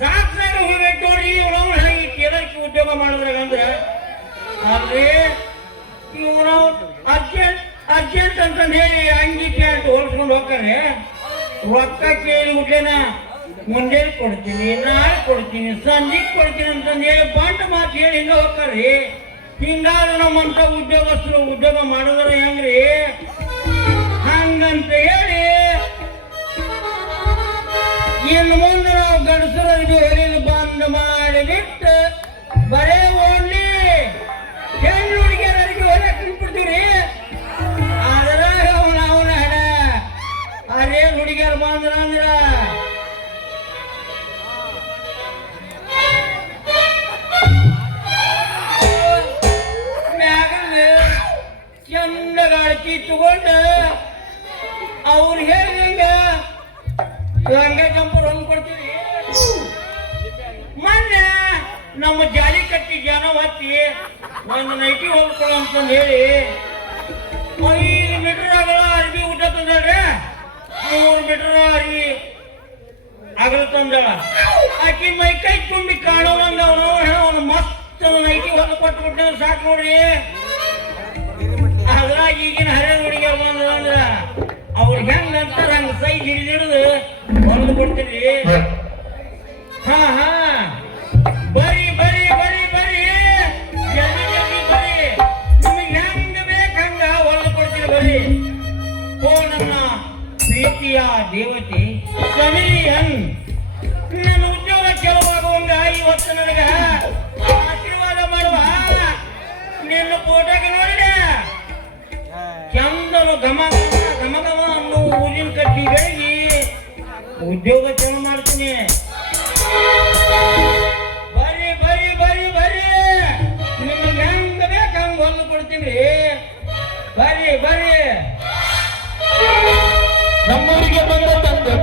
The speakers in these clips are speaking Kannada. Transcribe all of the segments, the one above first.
ಸಾಕ್ಸಾಗ ಹೋಗ್ಬೇಕು ನೋಡ್ರಿ ಇವ್ರು ಈ ಕೇರಳಕ್ಕೆ ಉದ್ಯೋಗ ಮಾಡಿದ್ರಾಗ ಅಂದ್ರೆ ಆದ್ರೆ ಇವ್ರು ಅರ್ಜೆಂಟ್ ಅಂತಂದು ಹೇಳಿ ಅಂಗಿ ಪ್ಯಾಂಟ್ ಹೊಲ್ಸ್ಕೊಂಡು ಹೋಗ್ತಾರೆ. ರೊಕ್ಕ ಕೇಳಿ ಹುಡ್ಲೇನ ಮುಂಜಾನೆ ಕೊಡ್ತೀನಿ, ನಾಳೆ ಕೊಡ್ತೀನಿ, ಸಂಜೆಗೆ ಕೊಡ್ತೀನಿ ಅಂತಂದು ಹೇಳಿ ಬಂಟ ಮಾತು ಹೇಳಿ ಹಿಂಗ ಹೋಗ್ತಾರ್ರಿ. ಹಿಂಗಾದ್ರೆ ನಮ್ಮಂತ ಉದ್ಯೋಗಸ್ಥರು ಉದ್ಯೋಗ ಮಾಡಿದ್ರ ಹೆಂಗ್ರಿ? ಹಂಗಂತ ಹೇಳಿ ಇನ್ನು ಮುಂದೆ ನಾವು ಗಂಡಸರಿಗೆ ಹೊಲಿಲು ಬಂದ್ ಮಾಡಿಬಿಟ್ಟು ಬರೇ ಓನ್ಲಿ ಹೆಣ್ಣು ಹುಡುಗಿಯರಿಗೆ ಹೊಲಕ್ಕೆ ನಿಂತ್ಬಿಡ್ತೀವ್ರಿ. ಅದ್ರಾಗ ಅವನ ಹಡ ಅರೇನ್ ಹುಡುಗಿಯರು ಬಂದ್ರ ಅಂದ್ರ ಮ್ಯಾಗಲ್ ಚಂದ ಗಾಳಿ ತಗೊಂಡು ಅವ್ರು ಹೇಳಿದಂಗ ಲಂಗ ಜಂಪರ್ ಹೊಂದ್ ಕೊಡ್ತೀವಿ. ಮೊನ್ನೆ ನಮ್ಮ ಜಾಲಿ ಕಟ್ಟಿ ಜನ ಹತ್ತಿ ಒಂದು ನೈಟಿ ಹೋಗ್ಕೊಳ್ಳೋ ಅಂತಂದು ಹೇಳಿ 5 ಮೀಟರ್ ಆಗಲ್ಲ ಅರ್ಬಿ ಊಟ ತಂದಾಳ್ರಿ. 3 ಮೀಟರ್ ಅರ್ಬಿ ಆಗಲ ತಂದಾಳ. ಆಕಿ ಮೈ ಕೈ ತುಂಬಿ ಕಾಣುವಂಗ ಅವನು ಮಸ್ತ್ ನೈಟಿ ಹೊಂದ್ ಕೊಟ್ಬಿಟ್ಟ ಸಾಕು ನೋಡ್ರಿ. ಅದ್ರಾಗ ಈಗಿನ ಹರಿಯ ಹುಡುಗಿಯರು ಬಂದ್ರ ಅಂದ್ರ ಅವ್ರಿಗೆ ಹೆಂಗ್ ಅಂತಾರ ಹಂಗ ಸೈಜ್ ಹಿಡಿದಿಡುದು ಹೊರದು ಕೊಡ್ತೀವಿ. ಹಾ ಹಾ ಬರಿ ಬರಿ ಬರಿ ಬರಿ ಜಲ್ದಿ ಜಲ್ದಿ ಬರಿ, ನಿಮಗೆ ಹೆಂಗ ಬೇಕು ಹಂಗ ಹೊರದು ಕೊಡ್ತೀವಿ ಬರಿ. ಓ ನನ್ನ ಪ್ರೀತಿಯ ದೇವತೆ ಸಮೀಯನ್, ನನ್ನ ಉದ್ಯೋಗ ಕೆಲವಾಗುವಂಗ ಇವತ್ತು ನನಗ ಆಶೀರ್ವಾದ ಮಾಡುವ. ನಿನ್ನ ಫೋಟೋಗೆ ನೋಡಿದೆ ಚಂದನು ಘಮ ಘಮ ಘಮ ಅನ್ನೋ ಊರಿನ ಕಡ್ಡಿಗಳಿಗೆ ಉದ್ಯೋಗ ಚಲೋ ಮಾಡ್ತೀನಿ. ಬರ್ರಿ ಬರ್ರಿ ಬರ್ರಿ ಬರ್ರಿ, ನಿಮ್ಗೆ ಹೆಂಗ ಬೇಕು ಹಂಗ ಹೊಂದು ಕೊಡ್ತೀನಿ. ಬರ್ರಿ ಬರ್ರಿ. ನಮ್ಮೂರಿಗೆ ಬಂದ ತಂದೆ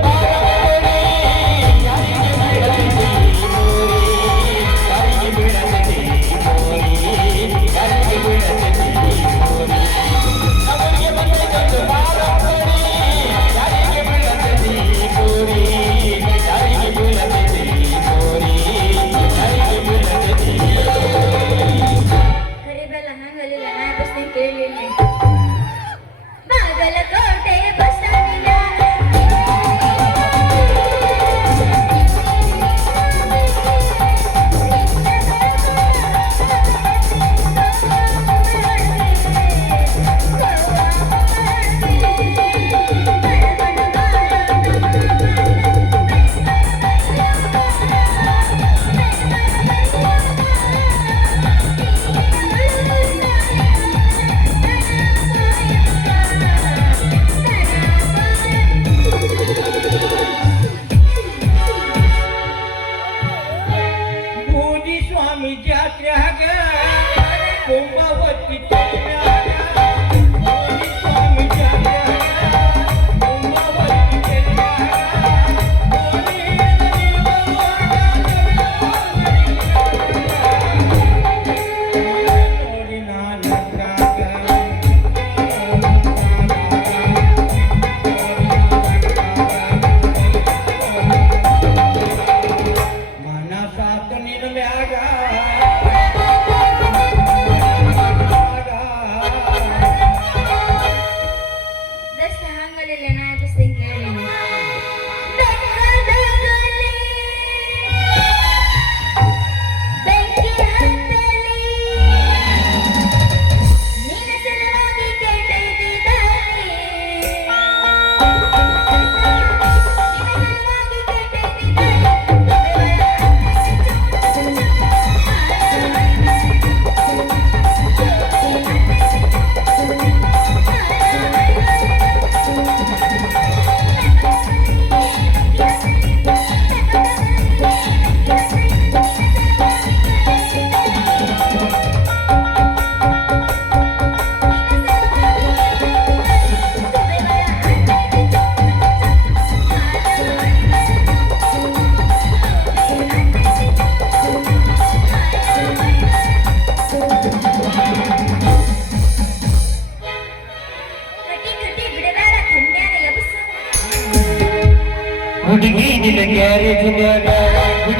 ಹುಡುಗಿ ನಿನ್ನ ಗ್ಯಾರೇಜಿನ್ಯಾಗ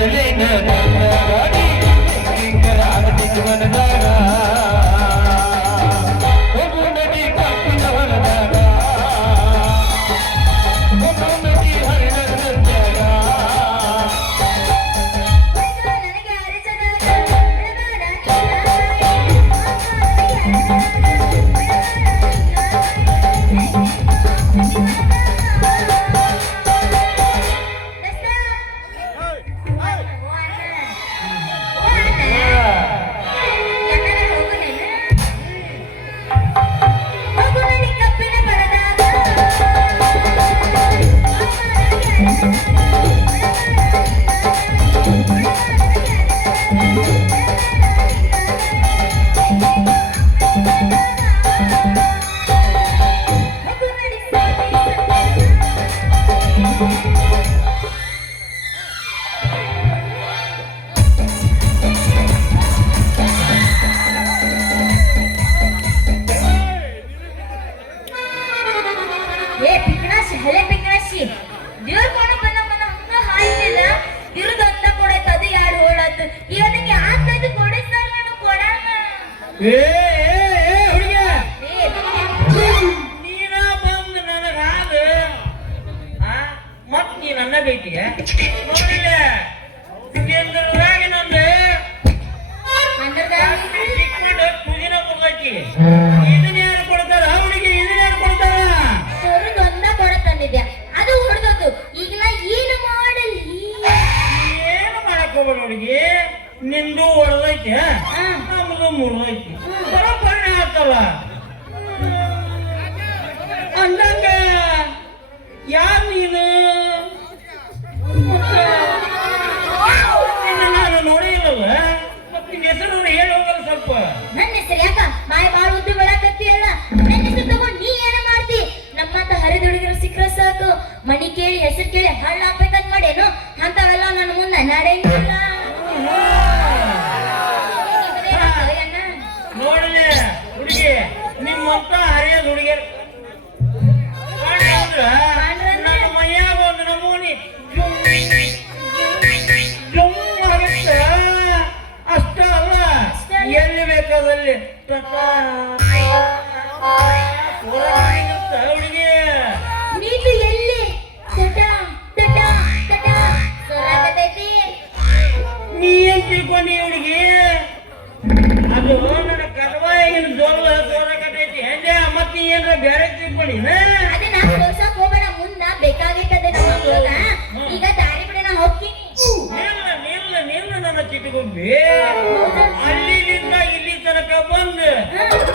ಮಾಡಲೇನ ಗಾಡಿ ಆಗಬೇಕು ಮನದಾಗ ಹೋಗು ನದಿ ಕಪ್ಪಿನ ಹೊಲದಾಗ ಹೋಗು ನದಿ ಹರಿದ ನೀನ ಬಂದು ನನಗಾದ ಮತ್ ನೀ ನನ್ನ ಬೇಟಿಯ ನೋಡಿಲ್ಲ ಕೇಂದ್ರದಾಗ ನಂದು ಚಿಕ್ಕಂಡು ಕುದಿನ ಕೊಡ್ದೈತಿ ಇದನ್ನ ಯಾರು ಕೊಡ್ತಾರ ಅವಳಿಗೆ ಇದನ್ನ ಯಾರು ಕೊಡ್ತಾರ ಒಂದ ಕೊಡ ತಂದಿದ್ಯಾ ಅದು ಹೊಡೆದದ್ದು ಈಗ ನಾ ಏನು ಮಾಡಲಿ ಏನು ಮಾಡಕ್ ಹೋಗ್ಬೇಡ ಅವಳಿಗೆ ನಿಂದು ಹೊಡೆದೈತಿ ನಮ್ದು ಮುರಿದೈತಿ ಬರೋಬ್ಬರಿ ಆಗ್ತಲ್ಲ ಅಂದಂಗ ಯಾರು ನೀನು ನಾನು ನೋಡಿಲ್ಲಲ್ಲ ಮತ್ತೆ ನಿನ್ನ ಹೆಸರು ಹೇಳಿ ಹೋಗಲ್ಲ ಸ್ವಲ್ಪ ನನ್ನ ಹೆಸರು ಯಾಕ ಮಾಯ ಬಾಳ ಉದ್ದಿ ಬೆಳಕತ್ತೀಯಲ್ಲ ನನ್ನ ಹೆಸರು ತಗೊಂಡು ನೀ ಏನ ಮಾಡ್ತಿ ನಮ್ಮಂತ ಹರಿದುಡುಗರು ಸಿಕ್ಕ್ರ ಸಾಕು ಮನಿ ಕೇಳಿ ಹೆಸರು ಕೇಳಿ ಹಳ್ಳ ಹಾಕ್ಬೇಕಂತ ಮಾಡೇನು ಅಂತವೆಲ್ಲ ನನ್ನ ಮುಂದೆ ನಡೆಯಂಗಿಲ್ಲ ನೋಡಲೆ ಹುಡುಗಿ ನಿಮ್ಮಂತ ಹರಿಯದ ಹುಡುಗಿಯರು ನನ್ನ ಮೈಯಾಗ ಒಂದು ನಮೂನಿ ಅಷ್ಟ ಅಲ್ಲ ಎಲ್ಲಿ ಬೇಕಾದಲ್ಲಿ ಹುಡುಗಿ ನೀನು ಎಲ್ಲಿ ತಟ ತಟ ತಟ ಸೊರಾಗತೈತಿ ನೀ ಏನ್ ತಿಳ್ಕೊಂಡಿ ಹುಡುಗಿ ಅದು ನನ್ನ ಕಡವಾಯಿನ ಜೋಲ ಸೋರಕತೈತಿ ಹೆಂಗೆ ಮತ್ತೆ ನೀ ಏನ್ರ ಬೇರೆ ತಿಳ್ಕೊಂಡಿನ ಅದನ್ನ ತೋರ್ಸಕ್ ಹೋಗ್ಬೇಡ ಮುಂದ ಬೇಕಾಗಿತ್ತದ ನಮ್ಮ ಮಕ್ಕಳ ಈಗ ದಾರಿ ಬಿಡ ನಾ ಹೋಗ್ತೀನಿ ನಿನ್ನ ನನ್ನ ಚಿಟ್ಟಗೊಬ್ಬಿ ಅಲ್ಲಿಂದ ಇಲ್ಲಿ ತನಕ ಬಂದು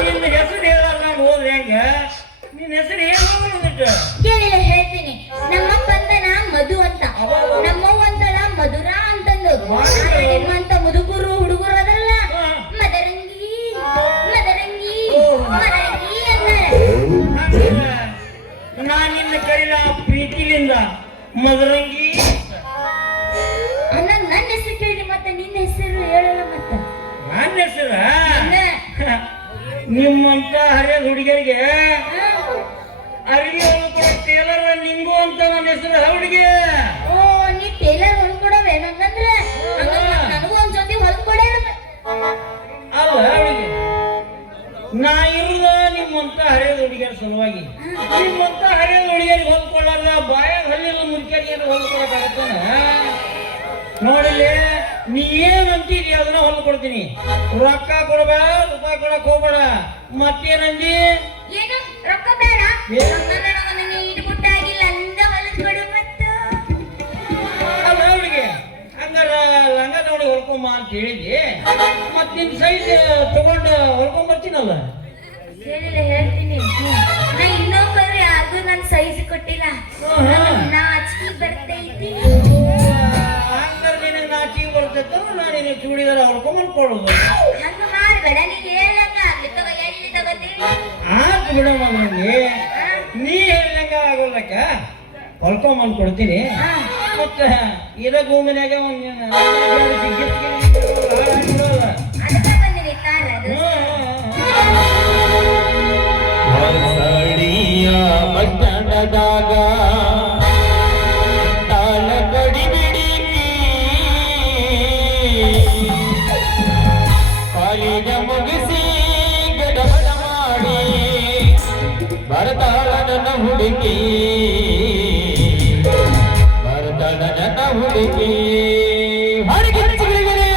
ನಿನ್ನ ಹೆಸರು ಹೇಳಲ್ಲ ನಾನು ಹೋದ್ರೆ ಹೆಂಗ ನಿನ್ನ ಹೆಸರು ಹೇಳೋದಿಟ್ಟು ಕೇಳಿಲ್ಲ ಹೇಳ್ತೀನಿ ನಮ್ಮಪ್ಪ ಅಂದನ ಮಧು ಅಂತ ನಮ್ಮವ್ವ ಅಂತಲ್ಲ ಮಧುರ ಅಂತಂದು ನಿಮ್ಮಂತ ಮುದುಕರು ಹುಡುಗರು ಅದಲ್ಲ ಮದರಂಗಿ ಮದರಂಗಿ ಮದರಂಗಿ ಅಂತಾರೆ ನಾನು ನಿನ್ನ ಕರೀಲ ಪ್ರೀತಿಲಿಂದ ಮದರಂಗಿ ನನ್ನ ಹೆಸರು ಕೇಳಿ ಮತ್ತೆ ನಿನ್ನ ಹೆಸರು ಹೇಳಲ್ಲ ಮತ್ತೆ ನನ್ನ ಹೆಸರ ನಿಮ್ಮಂತ ಹರಿಯದ ಹುಡುಗಿಯರಿಗೆ ಅರಿವಿ ಹೊಲ್ಕೊಡ ಟೇಲರ್ ನಿಂಗು ಅಂತ ನನ್ನ ಹೆಸರು ಹುಡುಗಿ ಓ ನೀ ಟೇಲರ್ ಹೊಲ್ಕೊಡವೆ ನಂಗಂದ್ರೆ ನನಗೂ ಒಂದ್ ಜೊತೆ ಹೊಲ್ಕೊಡೇ ಅಲ್ಲ ಹುಡುಗಿ ನಾ ಇರುದ ನಿಮ್ಮಂತ ಹರಿಯದ ಹುಡುಗಿಯರ ಸಲುವಾಗಿ ನಿಮ್ಮಂತ ಹರಿಯದ ಹುಡುಗಿಯರಿಗೆ ಹೊಲ್ಕೊಳ್ಳಾರ ಬಾಯಾಗ ಹಲ್ಲಿಲ್ಲ ಮುರಿಕೆರಿಗೆ ಹೊಲ್ಕೊಳಕಾಗತ್ತಾನ ನೋಡಲಿ ನೀ ಏನ್ ಅಂತೀರಿ ಅದನ್ನ ಹೊಲ್ಕೊಡ್ತೀನಿ ರೊಕ್ಕ ಕೊಡ್ಬೇಡ ರೂಪಾಯಿ ಕೊಡಕ್ ಹೋಗ್ಬೇಡ ಮತ್ತೇನಂದಿ ಏನು ರೊಕ್ಕ ಬೇಡ ನನಗೆ ಇಟ್ಬಿಟ್ಟಾಗಿಲ್ಲ ಅಂದ ಹೊಲ್ಕೊಡು ಮತ್ತು ಅಲ್ಲ ಹುಡುಗಿ ಹಂಗಾರ ಲಂಗ ನೋಡಿ ಹೊಲ್ಕೊಂಬ ಅಂತ ಹೇಳಿದಿ ಮತ್ ನಿನ್ ಸೈಜ್ ತಗೊಂಡು ಹೊಲ್ಕೊಂಡ್ ಬರ್ತೀನಲ್ಲ ಹೇಳಿಲ್ಲ ಹೇಳ್ತೀನಿ ನಾ ಇನ್ನೊಬ್ಬರು ಯಾರಿಗೂ ನನ್ನ ಸೈಜ್ ಕೊಟ್ಟಿಲ್ಲ ನಾಚಿಕೆ ಬರ್ತೈತಿ ಹಂಗಾರ ನಿನಗೆ ನಾಚಿಗೆ ಬರ್ತೈತೋ ನಾನು ನಿನಗೆ ಚೂಡಿದಾರ ಹೊಲ್ಕೊಂಡ್ಕೊಳ್ಳೋದು ಹಂಗ ಮಾಡ್ಬೇಡ ನೀ ಹೇಳಂಗ ಆಗ್ಲಿ ತಗೋ ಎಲ್ಲಿ ತಗೋತೀನಿ ಆಯ್ತು ಬಿಡಮ್ಮ ನನಗೆ ನೀ ಹೇಳ್ದಂಗ ಆಗೋಲ್ಲಕ್ಕ ಹೊಲ್ಕೊಂಬಂದು ಕೊಡ್ತೀನಿ ಮತ್ತೆ ಇದ ಭೂಮಿನಾಗ ಅದಕ್ಕೆ ಬಂದಿರಿ ಕಾರ್ ಅದು ಹೊಸಡಿಯ ಮಧ್ಯಾಹ್ನದಾಗ ತಾಳ ಕಡಿಬಿಡಿ ಹುಡುಗಿ ಬರ್ತಾಳ ನನ್ನ ಹುಡುಗಿ ಹಾಡಿಗೆ ಚಿಗುರಿಗೆರೆ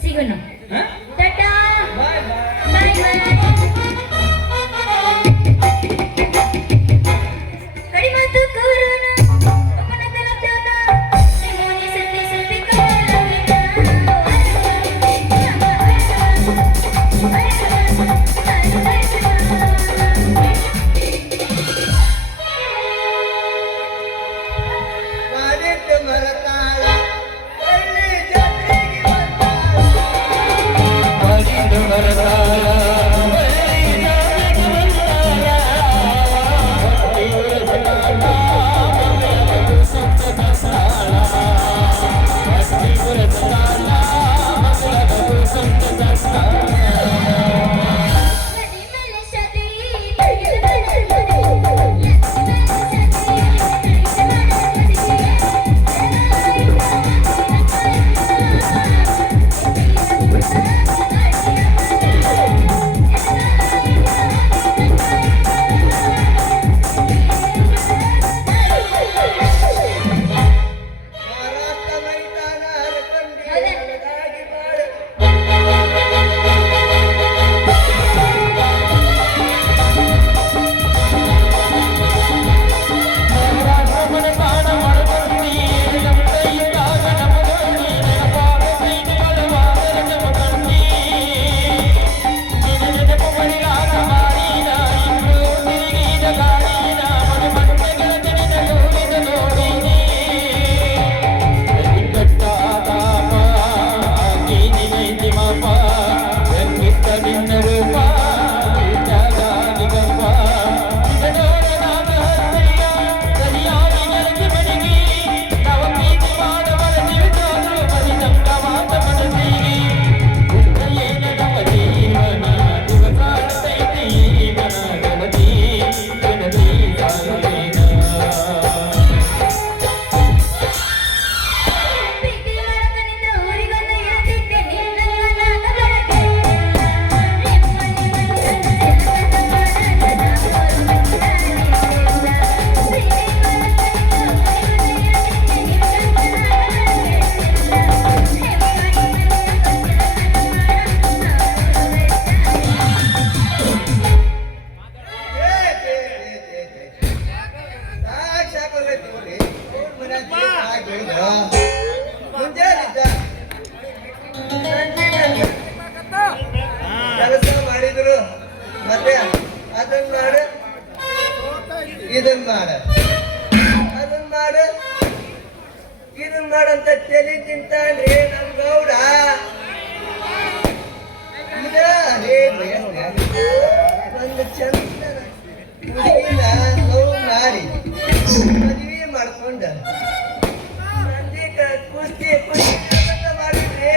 ಸಿಗೋಣ. ಹಾ? ಟಾಟಾ. ಬಾಯ್ ಬಾಯ್. ಬಾಯ್ ಬಾಯ್. ಕಡಿಮತ್ತು ಕೋರೋಣ ಒಪ್ಪನದಲ ತ್ಯಾನ ನಿಮೋನಿ ಸೆಲ್ಫಿ ಸೆಲ್ಫಿ ಕೆಲಸ ಮಾಡಿದ್ರು ಮತ್ತೆ ಅದನ್ನ ಮಾಡ ಇದನ್ ಮಾಡ ಅದನ್ ಮಾಡ ಇದನ್ ಮಾಡಂತ ತಲೆ ತಿಂತಾನ್ರಿ ನಮ್ ಗೌಡ ಒಂದು ಚಂದ ಹುಡುಗಿನ ನೋವು ಮಾಡಿ ಮದುವೆ ಮಾಡ್ಕೊಂಡ ಕುಸ್ತಿ ಕುಸ್ತಿ ಮಾಡಿದ್ರಿ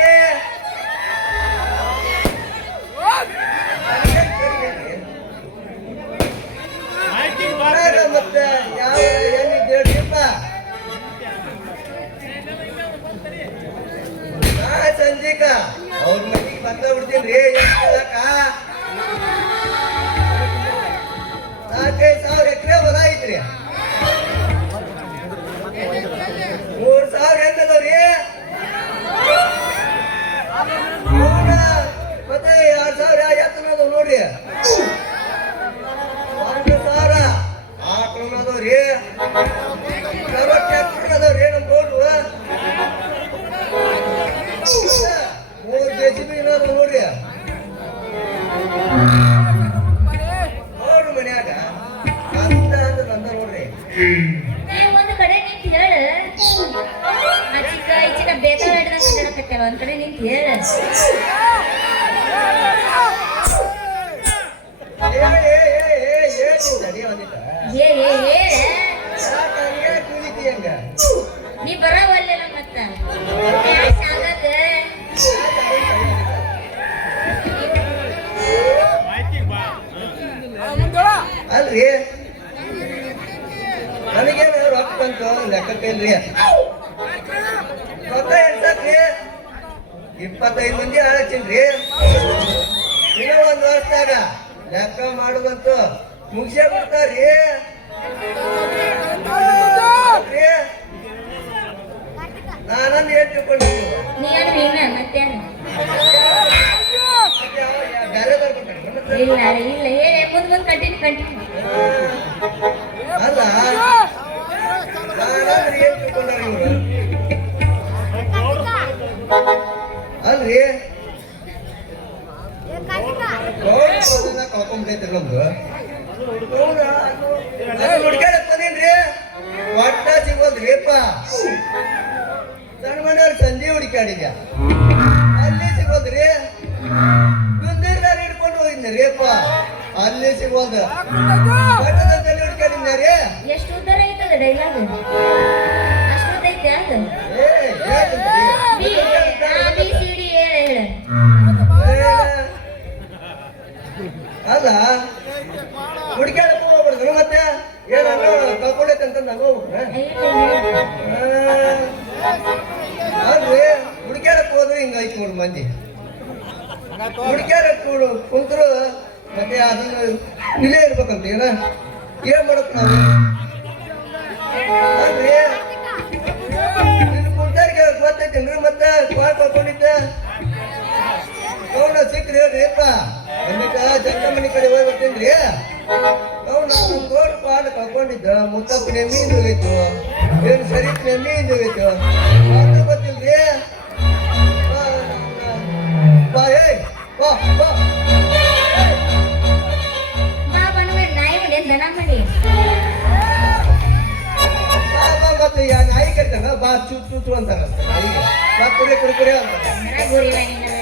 ಮತ್ತೆ ಯಾವ ಏನಿದ್ದೇಳಿಪ್ಪ ಸಂಜಿಕ ಅವ್ರ ಮನೆಗೆ ಬಂದ ಬಿಡ್ತೀನಿ $4,500 ಎಕರೆ ಹೊಲ ಐತ್ರಿ 3,000 ಹೆಂಗದವ್ರಿ ಮತ್ತೆ 2,000 ಎತ್ತನದು ನೋಡ್ರಿ 1,000 ಆಕಳನದವ್ರಿ 40 ಟ್ರ್ಯಾಕ್ಟರ್ ಅದಾವ್ರಿ ನಮ್ ರೋಡು 3 JCB ನೋಡ್ರಿ ನೋಡ್ರಿ ಮನ್ಯಾಗ ಅಂದ ನೋಡ್ರಿ ಒಂದು ಕಡೆ ನಿಂತು ಹೇಳ ಚಿಕ್ಕ ಈಚಿನ ಬೇಕಾದ ಹಿಡ್ದಕತ್ತೇವ ಒಂದ್ ಕಡೆ ನಿಂತು ಹೇಳ ನೀ ಬರವಲ್ಲ ಮತ್ತ ಅಲ್ರಿ ನನಗೇನು ರೊಕ್ಕ ಬಂತು ಲೆಕ್ಕಕ್ಕೇನ್ರಿ ರೊಕ್ಕ ಎಣ್ಸಕ್ರಿ 25 ಮಂದಿ ಹಾಳಾಚಿನ್ರಿ ಇನ್ನೂ 1 ವರ್ಷದಾಗ ಲೆಕ್ಕ ಮಾಡುವಂತು ಮುಗಿಸೇ ಬಿಡ್ತಾರ್ರಿ ನಾನಂದು ಏನ್ ತಿಳ್ಕೊಂಡಿದ್ದೀನಿ ಇಲ್ಲ ಇಲ್ಲ ಹೇಳಿ ಮುಂದ್ ಕಂಟಿನ್ಯೂ ಅಲ್ಲ ನಾನಂದ್ರೆ ಏನ್ ತಿಳ್ಕೊಂಡ್ರಿ ಇವ್ರು ಅಲ್ರಿ ಕಳ್ಕೊಂಡ್ಬಿಟ್ಟೈತ್ರಿ ನಮ್ದು ಹುಡ್ಕಾಡತ್ತನೇನ್ರಿ ಒಟ್ಟ ಸಿಗೋದ್ರಿಪ್ಪ ಸಣ್ಣ ಮನೆಯವ್ರು ಸಂಜೆ ಹುಡುಕಾಡಿದ್ಯ ಅಲ್ಲಿ ಸಿಗೋದ್ರಿ ಗುಂದಿರ್ದಾರ ಹಿಡ್ಕೊಂಡು ಹೋಗಿದ್ನಿರಿಪ್ಪ ಅಲ್ಲಿ ಸಿಗೋದು ಪಟ್ಟಣದಲ್ಲಿ ಹುಡುಕಾಡಿದ್ರಿ ಎಷ್ಟು ಉದ್ದಾರ ಐತದ ಡೈಲಾಗ್ ಅಷ್ಟೊತ್ತೈತೆ ಅದು ABCD ಹೇಳ ಅಲ್ಲ ಹುಡುಕಾಡಕ್ಕೆ ಹೋಗ್ಬಿಡ್ದು ಮತ್ತೆ ಏನಾದ್ರು ಕಳ್ಕೊಂಡೈತೆ ಅಂತ ನಂಗೆ ಅಲ್ರಿ ಹುಡುಕ್ಯಾಡಕ್ ಹೋದ್ರೆ ಹಿಂಗಾಯ್ತು ನೋಡು ಮಂದಿ ಹುಡುಕ್ಯಾಡಕ್ ಕುಂತ್ರು ಮತ್ತೆ ಅದನ್ನ ಇಲ್ಲೇ ಇರ್ಬೇಕಂತ ಏನ್ ಮಾಡಕ್ ನಾವು ಅಲ್ರಿ ನಿನ್ನ ಕುಂತಾರಿಗೆ ಗೊತ್ತೈತೇನ್ರಿ ಮತ್ತೆ ಕಾಲ್ ಕಳ್ಕೊಂಡಿದ್ದ ಅವನ ಸಿಕ್ಕ್ರಿ ಹೇಳ್ರಿಪ್ಪ ಅನ್ನಿಕ ಜಂಗ ಮನೆ ಕಡೆ ಹೋಗಿ ಬರ್ತೀನಿ ಅವ್ನು ದೊಡ್ಡ ಪಾಲು ಕಳ್ಕೊಂಡಿದ್ದ ಮುತ್ತಪ್ಪನ ಮೀನು ಹೋಗಿತ್ತು ಏನು ಸರಿಪಿನ ಮೀನು ಹೋಗಿತ್ತು ಅದು ಗೊತ್ತಿಲ್ರಿ ಬಾ ಏ ಬಾ ಬಾ ಮತ್ತೆ ನಾಯಿ ಕಟ್ಟಾಗ ಬಾ ಚೂ ಚೂ ಚೂ ಅಂತಾರ ನಾಯಿಗೆ ಬಾ ಕುಡಿ ಕುಡಿ ಕುಡಿ ಅಂತಾರ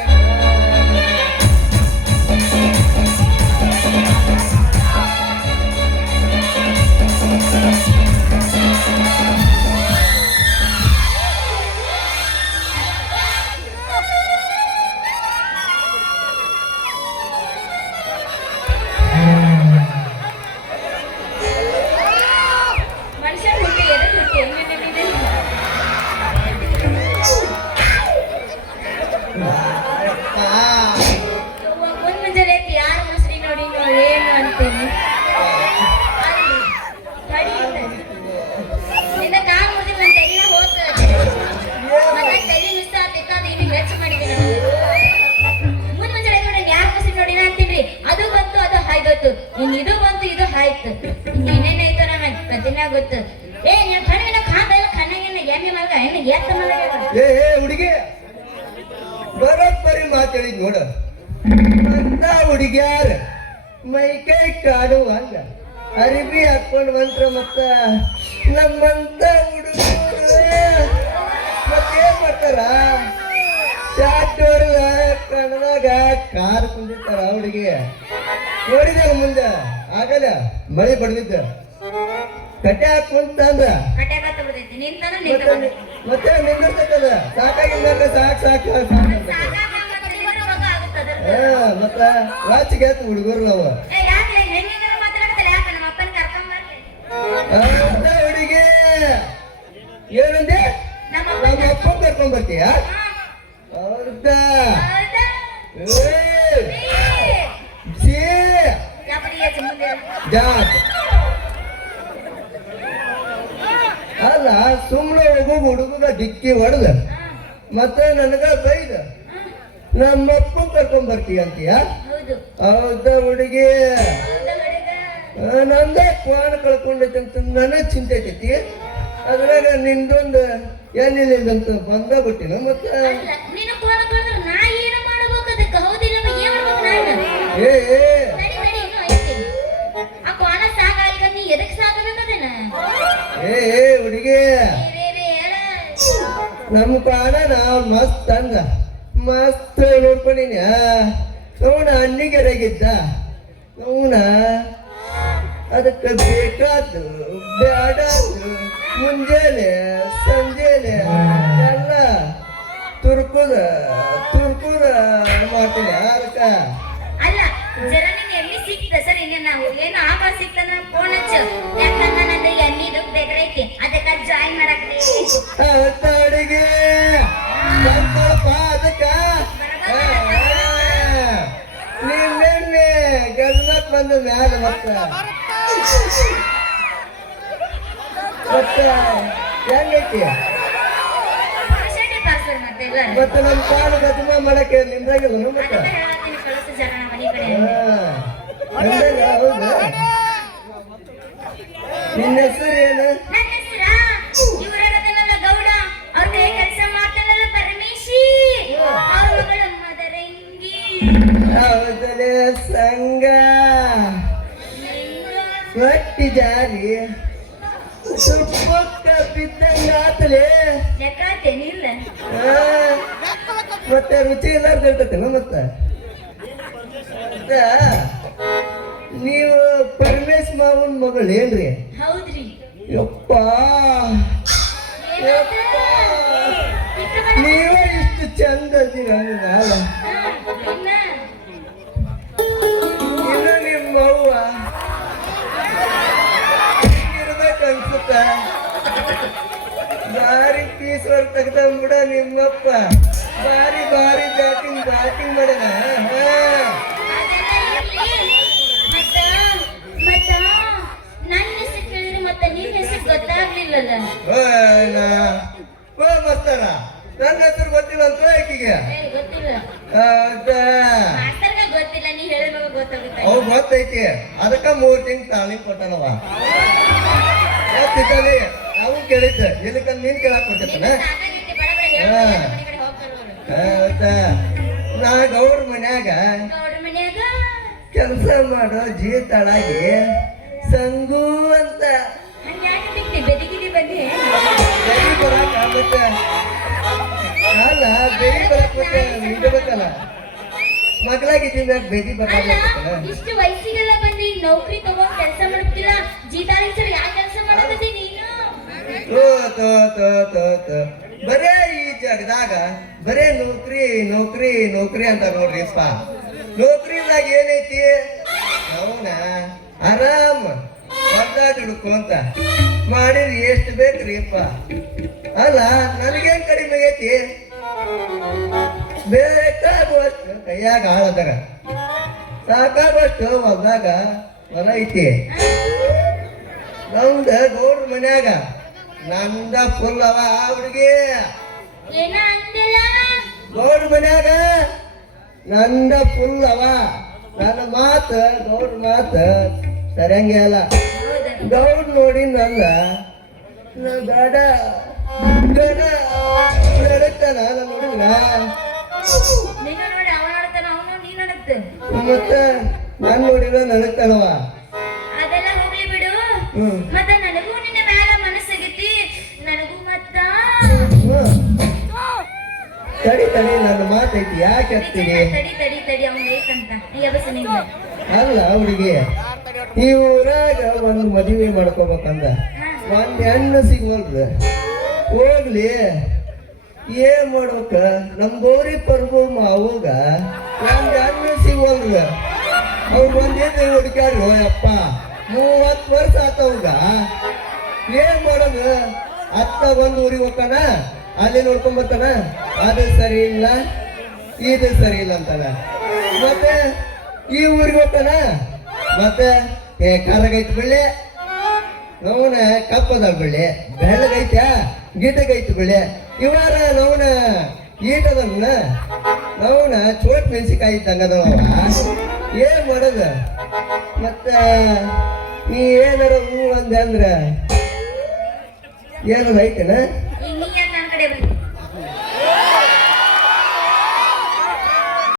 ಏನು ಎತ್ತ ಮನೆಯಾಗ ಏ ಹುಡುಗಿ ಬರೋಬ್ಬರಿ ಮಾತಾಡಿದ್ ನೋಡ ಅಂತ ಹುಡುಗ್ಯಾರ ಮೈ ಕೈ ಕಾಡುವಂಗ ಅರಿಬಿ ಹಾಕೊಂಡು ಬಂದ್ರ ಮತ್ತ ನಮ್ಮಂತ ಹುಡುಗರು ಮತ್ತೇನ್ ಮಾಡ್ತಾರ ಚಾಟೋರ್ಗ ಕಣ್ಣದಾಗ ಕಾರ್ ಕುಂದಿರ್ತಾರ ಹುಡುಗಿ ನೋಡಿದಲ್ಲ ಮುಂದೆ ಆಗಲ್ಲ ಮಳೆ ಬಡ್ದಿದ್ದ ಕಟ್ಟೆ ಹಾಕೊಂತಂದ್ರ ಕಟ್ಯಾಗತ್ತ ಬಿಡ್ತೈತಿ ನಿಂತಾನ ಮತ್ತೆ ನಿಂದಿರ್ತದ ಸಾಕಾಗಿಲ್ಲ ಸಾಕ್ ಮತ್ತ ವಾಚಿಗೆ ಆಯ್ತು ಹುಡುಗರು ನಾವು ಹುಡುಗಿ ಏನಂದೆ ನಮ್ಮ ಅಪ್ಪ ಕರ್ಕೊಂಡ್ ಬರ್ತೀಯ ಹೌದಾ ಜಾತ್ ಅಲ್ಲ ಸುಮ್ಮನೆ ಹುಡುಗ ಡಿಕ್ಕಿ ಹೊಡೆದ ಮತ್ತೆ ನನಗ ಬೈದ ನಮ್ಮಪ್ಪ ಕರ್ಕೊಂಡ್ ಬರ್ತೀಯ ಅಂತೀಯ ಹೌದಾ ಹುಡುಗಿ ನಂದ ಕ್ವಾಣ ಕಳ್ಕೊಂಡೈತಿ ಅಂತ ನನಗ್ ಚಿಂತೆ ಐತಿ ಅದ್ರಾಗ ನಿಂದೊಂದು ಏನಿಲ್ಲಂತ ಬಂದ ಬಿಟ್ಟಿನ ಮತ್ತೆ ಏ ಏ ಹುಡುಗಿ ನಮ್ಮ ಕ್ವಾಣ ನಾವು ಮಸ್ತ್ ಅಂದ ಮಸ್ತ್ ನೋಡ್ಕೊಂಡಿನ ಅವನ ಹಣ್ಣಿಗೆರೆಗಿದ್ದ ಅವನ ಅದಕ್ಕೆ ಬೇಕಾದ್ದು ಬ್ಯಾಡದ್ದು ಮುಂಜಾನೆ ಸಂಜೆನೆ ಎಲ್ಲ ತುರ್ಕುದ ಮಾಡ್ತೀನಿ ಅದಕ್ಕ ಅಲ್ಲ ಜರ ನಿಂಗೆ ಎಲ್ಲಿ ಸಿಕ್ತ ಸರ್ ಈಗ ನಾವು ಏನು ಆಫರ್ ಸಿಕ್ತಂದ್ರ ಫೋನ್ ಹಚ್ಚು ಯಾಕಂದ್ರೆ ನಂದು ಎಲ್ಲಿದು ಬೇಕೈತಿ ಅದಕ್ಕೆ ಜಾಯಿನ್ ಮಾಡಕ್ಕೆ ಅಡಿಗೆ ಅದಕ್ಕ ನಿನ್ನೆ ಗಜನಕ್ ಬಂದ ಮ್ಯಾಲ ಮತ್ತ ಹೆಂಗೈತಿ ಮತ್ತೆ ನಮ್ ಕಾಲು ಗಜಮ ಮಾಡಕ್ಕೆ ನಿಂದಾಗಿಲ್ಲ ಮತ್ತ ಹೌದಾ ನಿನ್ನ ಹೆಸರು ಏನು ಗೌಡ ಅವ್ರ ಕೈ ಕೆಲಸ ಮಾಡ್ತಾನಲ್ಲ ಪರಮೇಶಿ ಅವ್ರ ಮಗಳ ಮದರಂಗಿ ಹೌದಲೇ ಸಂಗ ಹೊಟ್ಟಿ ಜಾರಿ ಸುಪ್ಪಕ್ಕ ಬಿದ್ದಂಗ ಆತಲೇ ಲೆಕ್ಕಾತೇನಿಲ್ಲ ಮತ್ತೆ ರುಚಿ ಇಲ್ಲಾರ್ದು ಇರ್ತೈತೇನ ಮತ್ತ ನೀವು ಪರಮೇಶ್ ಮಾವನ್ ಮಗಳು ಏನ್ರಿ ಹೌದ್ರಿ ಯಪ್ಪ ನೀವೇ ಇಷ್ಟು ಚಂದ ಅದೀರ ಮ್ಯಾಲ ಇನ್ನು ನಿಮ್ಮ ಅವ್ವ ಇರ್ಬೇಕು ಅನ್ಸುತ್ತ ಬಾರಿ ಪೀಸ್ ವರ್ಕ್ ತೆಗ್ದ ಬಿಡ ನಿಮ್ಮಪ್ಪ ಬಾರಿ ಬ್ಯಾಟಿಂಗ್ ಮಾಡ್ಯಾನ ಗೊತ್ತಾಗ್ಲಿಲ್ಲಲ್ಲ ಮಸ್ತಾನ ನನ್ನ ಹೆಸರು ಗೊತ್ತಿಲ್ಲ ಅಂತ ಆಕಿಗೆ ಗೊತ್ತಿಲ್ಲ ಗೊತ್ತಿಲ್ಲ ನೀ ಹೇಳಿದಾಗ ಗೊತ್ತಾಗುತ್ತೆ ಅವ್ ಗೊತ್ತೈತಿ ಅದಕ್ಕ 3 ತಿಂಗ್ ತಾಳಿಗೆ ಕೊಟ್ಟಾನವ ಗೊತ್ತಿದ್ದಾನೆ ಅವು ಕೇಳಿದ್ದ ಎಲ್ಲಿಕ ನೀನ್ ಕೇಳಕ್ ಕೊಟ್ಟಿರ್ತಾನ ಹೌದಾ ನಾ ಗೌಡ್ರ ಮನ್ಯಾಗ ಕೆಲಸ ಮಾಡೋ ಜೀತಾಳಾಗಿ ಸಂಗು ಅಂತ ಬೆದಿಗಿದಿ ಬಂದಿ ಬೆಳಿ ಬರಾಕ ಮತ್ತೆ ಅಲ್ಲ ಬೆಳಿ ಬರಾಕ್ ಮತ್ತೆ ಇಡಬೇಕಲ್ಲ ಮಗಳಾಗಿದ್ದೀನಿ ಬೆದಿ ಬರಾಕಲ್ಲ ಇಷ್ಟು ವಯಸ್ಸಿಗೆಲ್ಲ ಬಂದು ಈ ನೌಕರಿ ತಗೊಂಡ್ ಕೆಲಸ ಮಾಡ್ತಿಲ್ಲ ಜೀತಾಳಿ ಸರ್ ಯಾಕೆ ಕೆಲಸ ಮಾಡೋದಿ ನೀನು ಬರೇ ಈ ಜಗದಾಗ ಬರೇ ನೌಕರಿ ಅಂತ ನೋಡ್ರಿಪ್ಪ ನೌಕರಿದಾಗ ಏನೈತಿ ಅವನ ಆರಾಮ್ ಹೊರದಾಡಿಡ್ಕೊಂತ ಮಾಡಿರಿ ಎಷ್ಟು ಬೇಕ್ರಿಪ್ಪ ಅಲ್ಲ ನನಗೇನ್ ಕಡಿಮೆ ಆಗೈತಿ ಬೇಕಾಗುವಷ್ಟು ಕೈಯಾಗ ಆಳದಾಗ ಸಾಕಾಗುವಷ್ಟು ಹೊಲ್ದಾಗ ಹೊಲ ಐತಿ ನಮ್ದ ಗೌಡ್ರ ಮನ್ಯಾಗ ನಂದ ಫುಲ್ ಅವ ಹುಡುಗಿ ಗೌಡ್ರ ಮನ್ಯಾಗ ನಂದ ಫುಲ್ ಅವ ನನ್ನ ಮಾತ ಗೌಡ್ರ ಮಾತ ಸರಿಯಂಗೆ ಅಲ್ಲ ಗೌಡ್ ನೋಡಿ ನಂದ ಬೇಡ ನಡಕ್ತಾನ ನನ್ನ ಹುಡುಗನ ನಿನ್ನ ನೋಡಿ ಅವ ನಡ್ತಾನ ಅವನು ನೀ ನಡಕ್ತ ಮತ್ತ ನಾನು ನೋಡಿದ ನಡಕ್ತಾನವ ಅದೆಲ್ಲ ಹೋಗ್ಲಿ ಬಿಡು ಮತ್ತ ನನಗೂ ನಿನ್ನ ಮ್ಯಾಲ ಮನಸ್ಸಾಗೈತಿ ನನಗೂ ಮತ್ತ ತಡಿ ನನ್ನ ಮಾತೈತಿ ಯಾಕೆ ಹತ್ತೀನಿ ತಡಿ ಅವ್ನು ಬೇಕಂತ ನೀ ಅಬಸ ನಿಂದ ಅಲ್ಲ ಹುಡುಗಿ ಈ ಊರಾಗ ಒಂದು ಮದುವೆ ಮಾಡ್ಕೋಬೇಕಂದ ಒಂದ್ ಹೆಣ್ಣು ಸಿಗೋಲ್ರ ಹೋಗ್ಲಿ ಏನ್ ಮಾಡ್ಬೇಕ ನಮ್ ಗೌರಿ ಪರ್ಬು ಮಾವಾಗ ಒಂದ್ ಹೆಣ್ಣು ಸಿಗೋಲ್ರ ಅವ್ರು ಒಂದೇನು ಹುಡುಕ್ಯಾರು ಅಪ್ಪ 30 ವರ್ಷ ಆತವ್ಗ ಏನ್ ಮಾಡೋದು ಅತ್ತ ಒಂದ್ ಊರಿಗೆ ಹೋಗ್ತಾನ ಅಲ್ಲಿ ನೋಡ್ಕೊಂಬರ್ತಾನ ಅದು ಸರಿ ಇಲ್ಲ ಇದು ಸರಿ ಇಲ್ಲ ಅಂತಾನ ಮತ್ತೆ ಈ ಊರಿಗೆ ಹೋಗ್ತಾನ ಮತ್ತೆ ಕಾಲಾಗೈತಿ ಬೆಳ್ಳಿ ನವನ ಕಪ್ಪದ ಬೆಳ್ಳಿ ಬೆಳ್ಳಗೈತ ಗಿಡಗೈತಿ ಬೆಳ್ಳಿ ಇವಾರ ನವನ ಈಟದನ್ನ ನವನ ಚೋಟ್ ಮೆಣಸಿಕಾಯಿ ಇದ್ದಂಗದವ ಏನ್ ಮಾಡೋದು ಮತ್ತ ನೀ ಏನಾರ ಹೂ ಅಂದೆ ಅಂದ್ರ ಏನದ ಐತೆನ